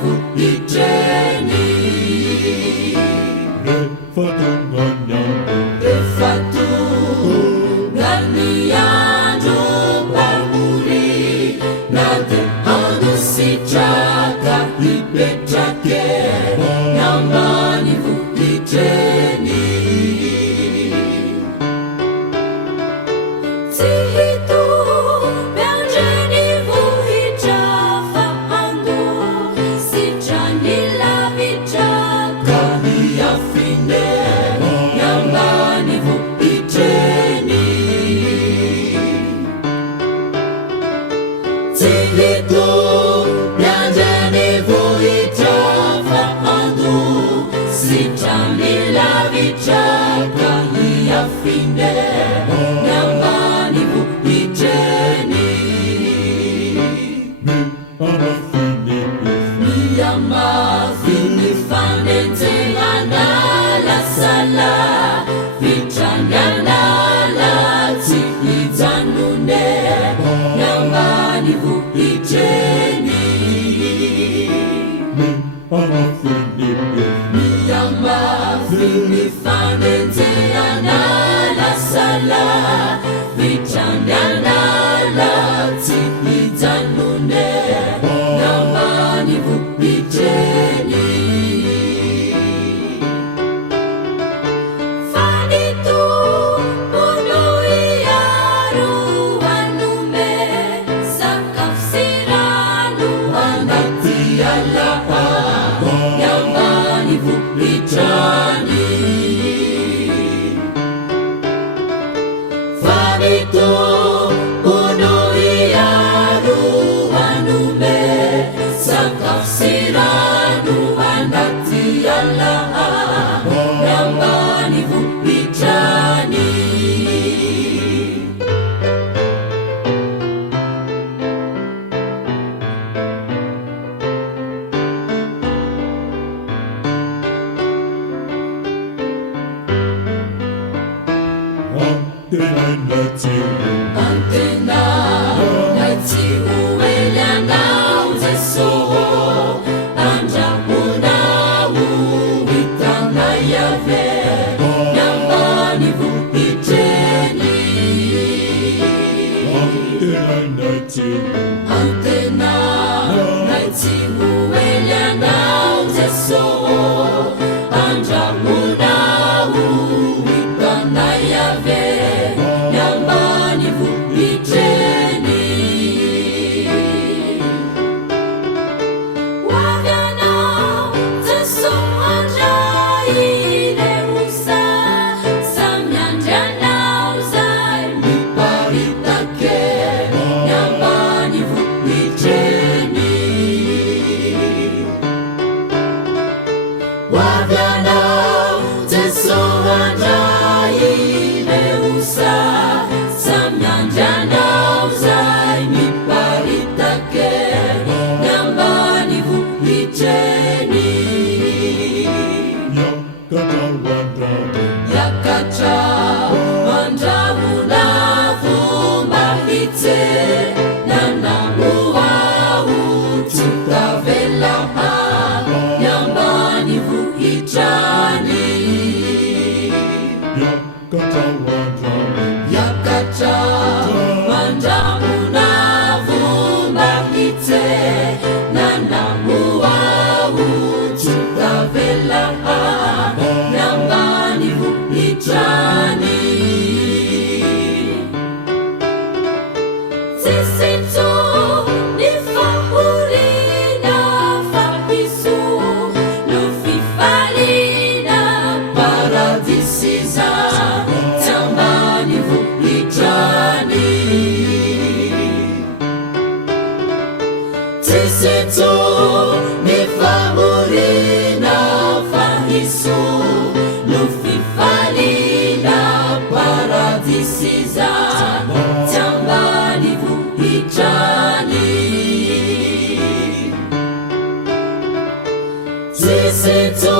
vuhiteni. Rehefa tonga ny andro mpamory, na dia handositraka hipetrake ambany vohitreny. Tsy hitovy andreny vohitra fa handositrany lavitraka hiafine ambany vohitreny. Tsy hitovy andreny vohitra fa handositrany lavitraka hiafine ambany vohitreny. Miamafiny fanenjehana lasala, vitrany anala tsy hijanone ambany vohitreny. Miamafiny fanenjehana lasala, vitrany anala tsy hijanone ambany vohitreny. Fanitombony iaroanome, sakafo sy rano anaty ala ambany vohitrany. Fanitombony iaroanome, sakafo sy rano anaty ala ambany vohitrany. Antena naitsy hoelianao Jesosy, andrahonao hitanay ave ambany vohitreny. Antena naitsy hoelianao Jesosy, andrahonao hitanay ave ambany vohitreny. Hoavianao Jesosy andray leosa, samy andrianao zay miparitake ambany vohitreny. Hoavianao Jesosy andray leosa, samy andrianao zay miparitake ambany vohitreny. Yakatra andramona fomba hitsena nahoao tsotavela ambany vohitrany. Yakatra andramona fomba hitsena nahoao tsotavela ambany vohitrany. Tsisy intsony fahoriana fa hiso no fifaliana, paradisy zany tsy ambany vohitrany. Tsisy intsony fahoriana fa hiso no fifaliana, paradisy zany tsy ambany vohitrany. Tsisy intsony